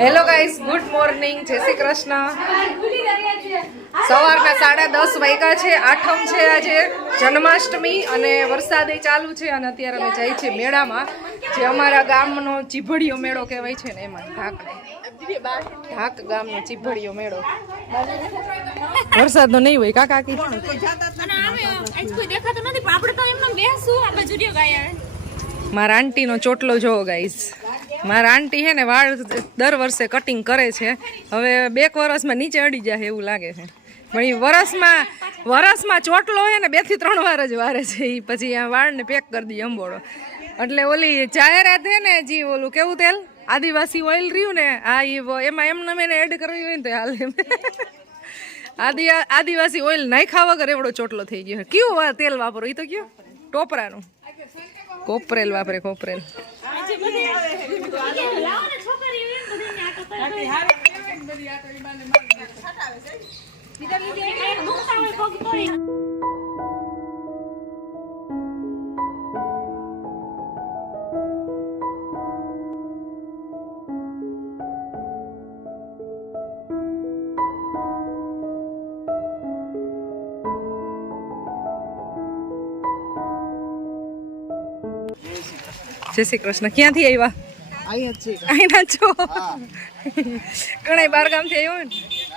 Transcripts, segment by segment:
Hello guys, good morning, જય શ્રી કૃષ્ણ. સવારના 10:30 વાગ્યા છે. આઠમ છે આજે, જન્માષ્ટમી, અને વરસાદે ચાલુ છે. અને અત્યારે અમે જઈએ છીએ મેળામાં, જે અમારા ગામનો ચીભડીયો મેળો કહેવાય છે ને, એમાં ઢાક ગામનો ચીભડીયો મેળો. વરસાદ નો નહીં હોય કાકી. મારા આંટીનો ચોટલો જોવો ગાઈસ. મારા આંટી છે ને વાળ દર વર્ષે કટિંગ કરે છે. હવે 2 વર્ષમાં નીચે અડી જાય એવું લાગે છે. પણ એ વરસમાં ચોટલો છે ને 2 થી 3 વાર જ વારે છે. એ પછી આ વાળને પેક કરી દઈએ અંબોળો. એટલે ઓલી જાહેરાત છે ને, જે ઓલું કેવું તેલ આદિવાસી ઓઇલ રહ્યું ને, આ એમાં એમને મેં એડ કરવી હોય ને તો હાલ. આદિવાસી ઓઇલ નાખ્યા વગર એવડો ચોટલો થઈ ગયો. કયું તેલ વાપરો એ તો કયો? ટોપરાનું. કોપરેલ વાપરે, કોપરેલ. જય શ્રી કૃષ્ણ. ક્યાંથી આવ્યા? અહીંયા છો? ઘણા બારગામ થી આવ્યો ને?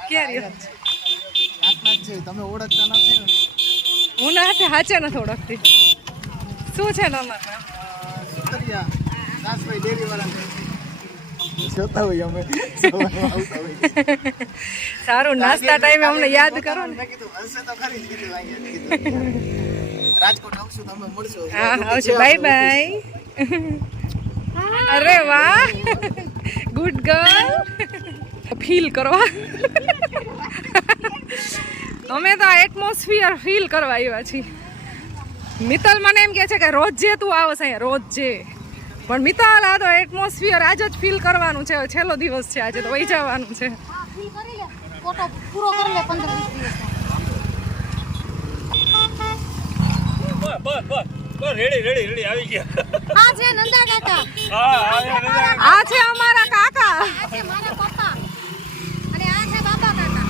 ક્યાં રહ્યો? તમે ઓળખતા નથી ને? હું ના હાથે હાચે નથી ઓળખતી. શું છે ને અમારું સારું, નાસ્તા ટાઈમે અમને યાદ કરો ને. રાજકોટ આવશું, તમે મળશો. હા, આવજો. Bye bye. અરે વાહ, ગુડ ગર્લ. ફીલ કરવા અમે તો આ એટમોસ્ફિયર ફીલ કરવા આવ્યા છીએ. મિત્તલ મને એમ કહે છે કે રોજ જે તું આવશ અહીંયા, રોજ જે. પણ મિત્તલ, આ તો એટમોસ્ફિયર આજ જ ફીલ કરવાનું છે. છેલ્લો દિવસ છે આજે, તો વહી જવાનું છે. રેડી આવી ગયા. આ છે નંદા કાકા. આ છે અમારા કાકા. આ છે મારા પપ્પા. અને આ છે બાબા કાકા.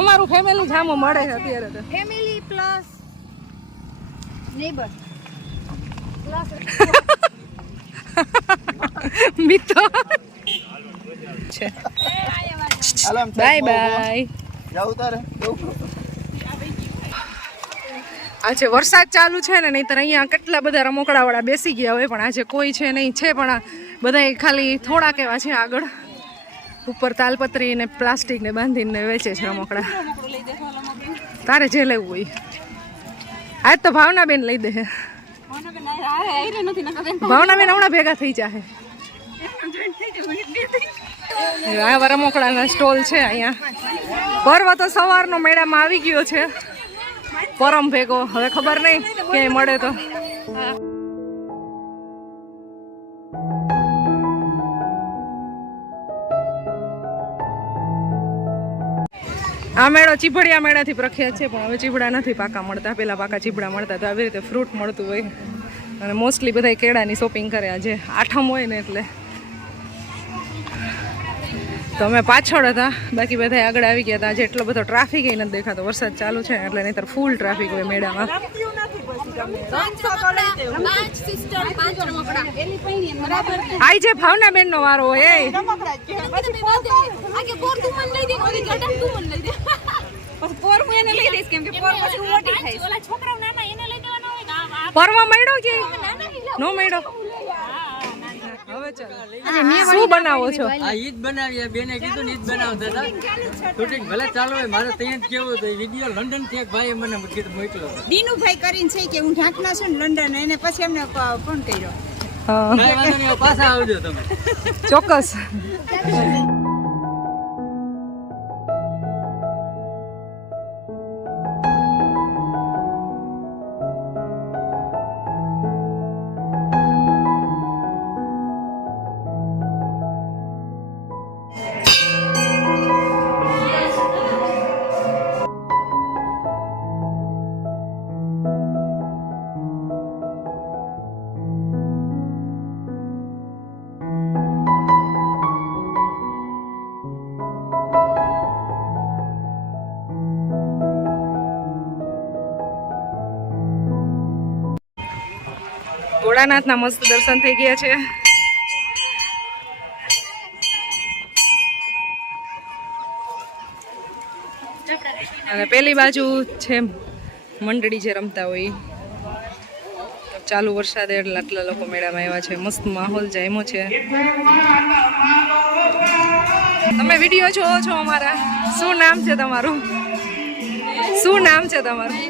અમારું ફેમિલી જામો મળે છે અત્યારે તો. ફેમિલી પ્લસ નેબર પ્લસ મિત્ર છે. Bye bye. જાવ તારે. આજે વરસાદ ચાલુ છે ને, નહીંતર અહીંયા કેટલા બધા રમકડાવાળા બેસી ગયા હોય, પણ આજે કોઈ છે નહીં. છે પણ બધા ખાલી થોડાક એવા છે આગળ, ઉપર તાલપત્રી ને પ્લાસ્ટિક ને બાંધીને વેચે છે રમકડા. તારે જે લેવું હોય. આજ તો ભાવનાબેન લઈ દે. ભાવનાબેન હમણાં ભેગા થઈ જાય. આવા રમકડાના સ્ટોલ છે અહીંયા. પર્વ તો સવારનો મેળામાં આવી ગયો છે, પરમ ભેગો. હવે ખબર નહીં ક્યાંય મળે તો. આ મેળો ચીભડિયા મેળાથી પ્રખ્યાત છે, પણ હવે ચીભડા નથી પાકા મળતા. પેલા પાકા ચીભડા મળતા, તો આવી રીતે ફ્રૂટ મળતું હોય. અને મોસ્ટલી બધા કેળાની શોપિંગ કરે આજે આઠમ હોય ને એટલે. તો અમે પાછળ હતા, બાકી બધા આગળ આવી ગયા હતા. આજે એટલો બધો ટ્રાફિક નથી દેખાતો, વરસાદ ચાલુ છે એટલે, નહીંતર ફૂલ ટ્રાફિક હોય મેળામાં. આઈ જે ભાવનાબેન નો વારો હોય. પરવા મળ્યો કે નો મળ્યો? શું બનાવો છો? આ ઈદ બનાવી, બેને કીધું ને ઈદ બનાવતા હતા. શૂટિંગ ભલે ચાલુ હોય, મારે ત્યાં જ કેવું હતું. વિડીયો લંડન થી એક ભાઈ મને કીધું મોકલો. દીનુભાઈ કરીને છે કે હું ઢાંકના છું ને લંડન, એને પછી એમને ફોન કર્યો. કાંઈ વાંધો નહીં, પાછા આવજો તમે. ચોક્કસ. ભોળાનાથના મસ્ત દર્શન થઈ ગયા છે. અને પેલી બાજુ છે મંડળી જે રમતા હોય ઈ. ચાલુ વરસાદે એટલે આટલા લોકો મેળામાં આવ્યા છે. મસ્ત માહોલ જામ્યો છે. તમે વિડીયો જોવો છો અમારા? શું નામ છે તમારું? શું નામ છે તમારું?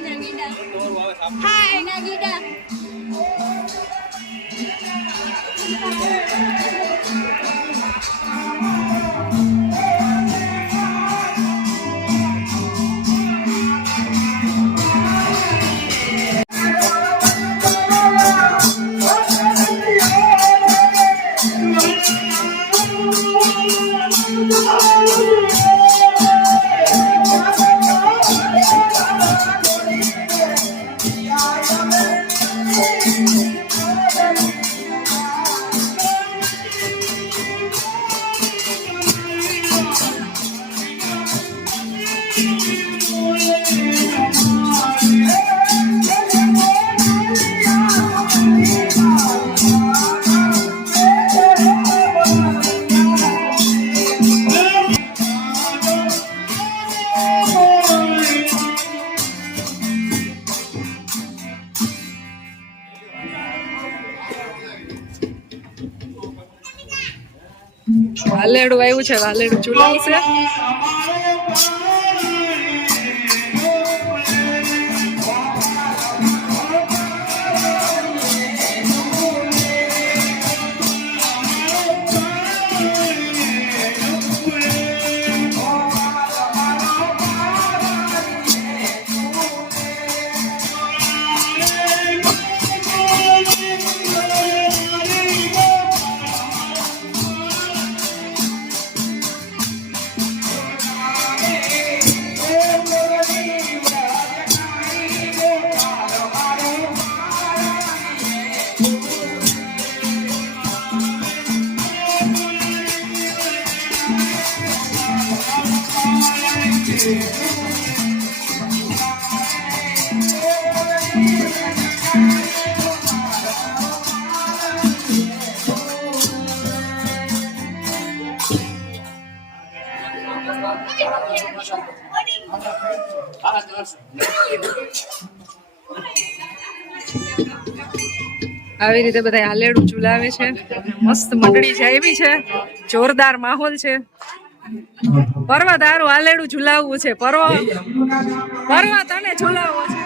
વાલેડું આવ્યું છે. વાલેડું ચૂલાવશે. આવી રીતે બધા હાલેડું ચૂલાવે છે. મસ્ત મંડળી જાયવી છે. જોરદાર માહોલ છે. પર્વતારું હાલેડું ઝુલાવવું છે. પર્વત અને ઝુલાવવો છે.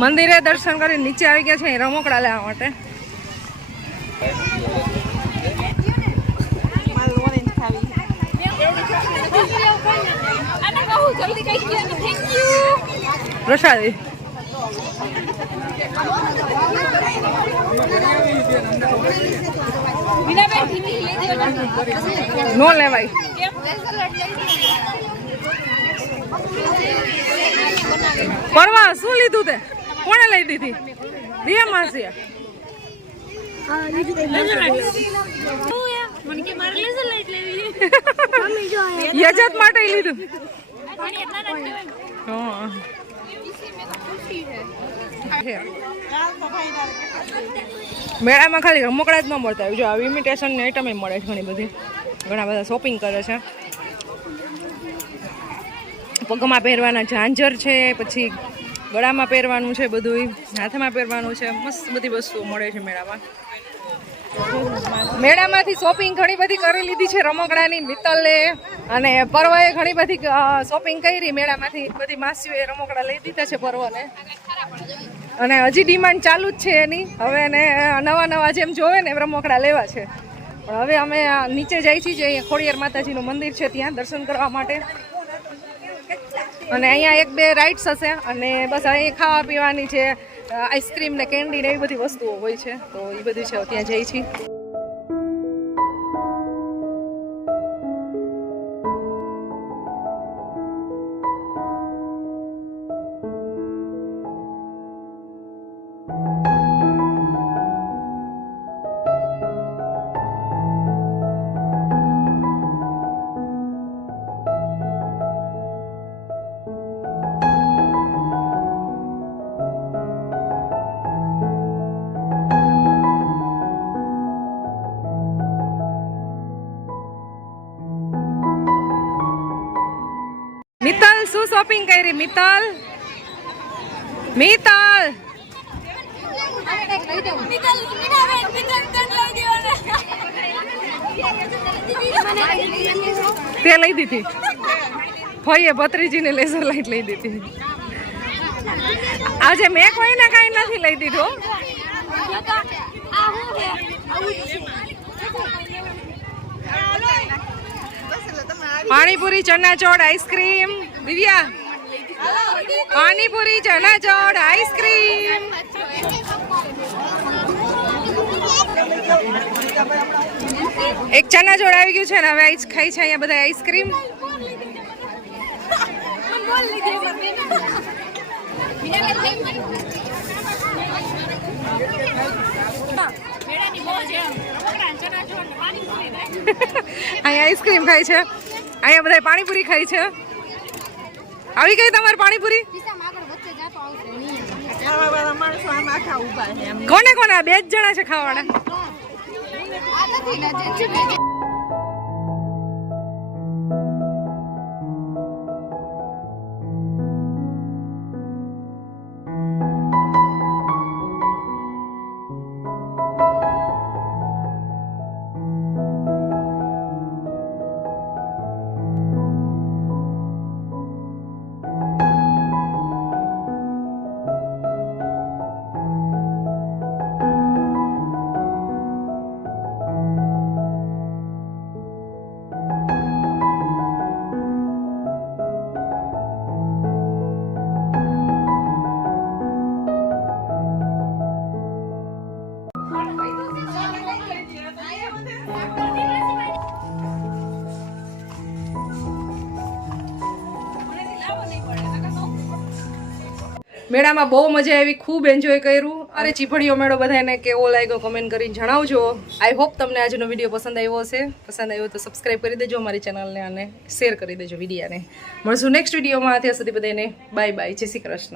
મંદિરે દર્શન કરી નીચે આવી ગયા છે રમકડા લેવા માટે. પ્રસાદી નો લેવાય. પરવા શું લીધું તે? કોણે લઈ દીધી? દિયા માસી. યજત માટે લીધું. મેળામાં ખાલી રમકડા જ ન મળતા હોય. જો આ ઇમિટેશનની આઈટમ મળે છે ઘણી બધી. ઘણા બધા શોપિંગ કરે છે. પગમાં પહેરવાના ઝાંઝર છે, પછી ગળામાં પહેરવાનું છે, બધું હાથમાં પહેરવાનું છે. મસ્ત બધી વસ્તુઓ મળે છે મેળામાં. મેળામાંથી શોપિંગ ઘણી બધી કરી લીધી છે રમકડાની. મિત્તલે અને પર્વએ ઘણી બધી શોપિંગ કરી મેળામાંથી. બધી માસીઓએ રમકડા લઈ દીધા છે પર્વને. અને હજી ડિમાન્ડ ચાલુ જ છે એની. હવે એને નવા નવા જેમ જોવે ને એમ રમકડા લેવા છે. પણ હવે અમે નીચે જઈ છીએ, જે ખોડિયાર માતાજીનું મંદિર છે ત્યાં દર્શન કરવા માટે. અને અહીંયા 1-2 રાઇડ્સ હશે અને બસ અહીં ખાવા પીવાની છે, આઈસ્ક્રીમ ને કેન્ડી ને એવી બધી વસ્તુઓ હોય છે. તો એ બધી છે ત્યાં જઈ છીએ. મિત્તલ શું શોપિંગ કરી? મિત્તલ તે લઈ દીધી. ભાઈએ ભત્રીજીને લેઝર લાઈટ લઈ દીધી. આજે મેં કોઈને કાંઈ નથી લઈ દીધું. પાણીપુરી, ચણાચોળ, આઈસ્ક્રીમ. દિવ્યા, પાણીપુરી, ચણાચોળ, આઈસ્ક્રીમ. એક ચણાચોળ આવી ગયું છે ને હવે આઈસ ખાઈ છે અહીંયા બધા આઈસ્ક્રીમ. અહીંયા આઈસ્ક્રીમ ખાય છે, અહીંયા બધા પાણીપુરી ખાય છે. આવી ગઈ તમારી પાણીપુરી? કોને કોને? 2 જ જણા છે ખાવાના. મેળામાં બહુ મજા આવી, ખૂબ એન્જોય કર્યું. અરે ચીભડીયો મેળો બધાને કેવો લાગ્યો કમેન્ટ કરીને જણાવજો. આઈ હોપ તમને આજનો વિડીયો પસંદ આવ્યો હશે. પસંદ આવ્યો તો સબસ્ક્રાઈબ કરી દેજો અમારી ચેનલને અને શેર કરી દેજો વિડીયોને. મળશું નેક્સ્ટ વિડીયોમાં. ત્યાં સુધી બધાને બાય બાય. જય શ્રી કૃષ્ણ.